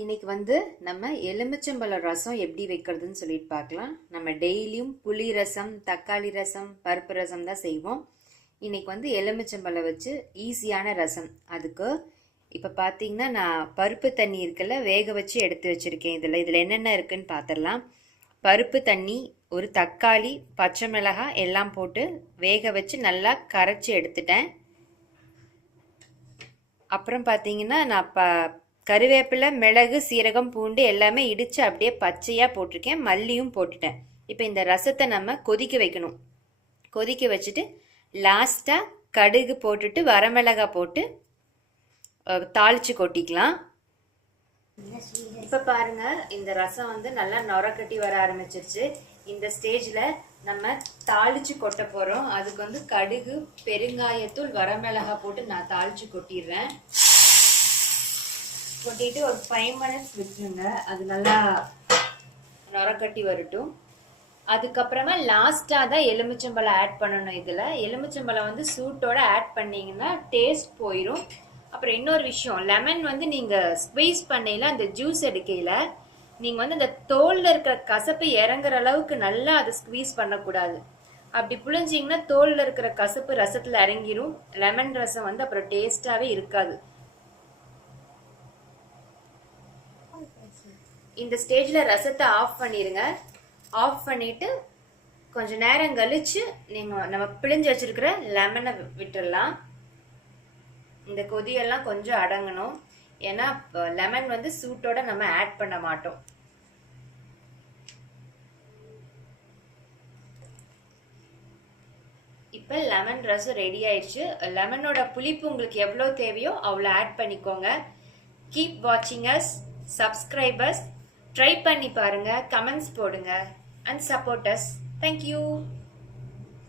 இன்னைக்கு வந்து நம்ம எலுமிச்சம்பழ ரசம் எப்படி வைக்கிறதுன்னு சொல்லிட்டு பார்க்கலாம். நம்ம டெய்லியும் புளி ரசம், தக்காளி ரசம், பருப்பு ரசம் தான் செய்வோம். இன்னைக்கு வந்து எலுமிச்சம்பழம் வச்சு ஈஸியான ரசம். அதுக்கு இப்போ பார்த்தீங்கன்னா நான் பருப்பு தண்ணி இருக்குல்ல வேக வச்சு எடுத்து வச்சுருக்கேன். இதில் என்னென்ன இருக்குன்னு பார்த்துடலாம். பருப்பு தண்ணி, ஒரு தக்காளி, பச்சை மிளகாய் எல்லாம் போட்டு வேக வச்சு நல்லா கரைச்சி எடுத்துட்டேன். அப்புறம் பார்த்தீங்கன்னா நான் கருவேப்பிலை, மிளகு, சீரகம், பூண்டு எல்லாமே இடித்து அப்படியே பச்சையாக போட்டிருக்கேன். மல்லியும் போட்டுட்டேன். இப்போ இந்த ரசத்தை நம்ம கொதிக்க வைக்கணும். கொதிக்க வச்சுட்டு லாஸ்ட்டாக கடுகு போட்டுட்டு வரமிளகாய் போட்டு தாளித்து கொட்டிக்கலாம். இப்போ பாருங்க, இந்த ரசம் வந்து நல்லா நொரக்கட்டி வர ஆரம்பிச்சிருச்சு. இந்த ஸ்டேஜில் நம்ம தாளித்து கொட்ட போகிறோம். அதுக்கு வந்து கடுகு, பெருங்காயத்தூள், வரமிளகாய் போட்டு நான் தாளித்து கொட்டிடுறேன். கொட்டிட்டு ஒரு 5 minutes விட்டுருங்க. அது நல்லா நொரக்கட்டி வரட்டும். அதுக்கப்புறமா லாஸ்ட்டாக தான் எலுமிச்சம்பழம் ஆட் பண்ணணும். இதில் எலுமிச்சம்பழம் வந்து சூட்டோட ஆட் பண்ணிங்கன்னா டேஸ்ட் போயிடும். அப்புறம் இன்னொரு விஷயம், லெமன் வந்து நீங்கள் ஸ்குவீஸ் பண்ணையில் அந்த ஜூஸ் எடுக்கையில் நீங்கள் வந்து அந்த தோலில் இருக்கிற கசப்பு இறங்குற அளவுக்கு நல்லா அதை ஸ்குவீஸ் பண்ணக்கூடாது. அப்படி புழிஞ்சிங்கன்னா தோலில் இருக்கிற கசப்பு ரசத்தில் இறங்கிரும். லெமன் ரசம் வந்து அப்புறம் டேஸ்டாகவே இருக்காது. இந்த ஸ்டேஜில் ரசத்தை ஆஃப் பண்ணிடுங்க. ஆஃப் பண்ணிட்டு கொஞ்ச நேரம் கழிச்சு நம்ம பிழிஞ்சு வச்சிருக்கிற லெமனை விட்டுடலாம். இந்த கொதியெல்லாம் கொஞ்சம் அடங்கணும். ஏன்னா லெமன் வந்து சூட்டோட நம்ம ஆட் பண்ண மாட்டோம். இப்போ லெமன் ரசம் ரெடி ஆயிடுச்சு. லெமனோட புளிப்பு உங்களுக்கு எவ்வளோ தேவையோ அவ்வளோ ஆட் பண்ணிக்கோங்க. கீப் வாட்சிங் அஸ். சப்ஸ்கிரைபர்ஸ் ட்ரை பண்ணி பாருங்க, கமெண்ட்ஸ் போடுங்க and support us. Thank you.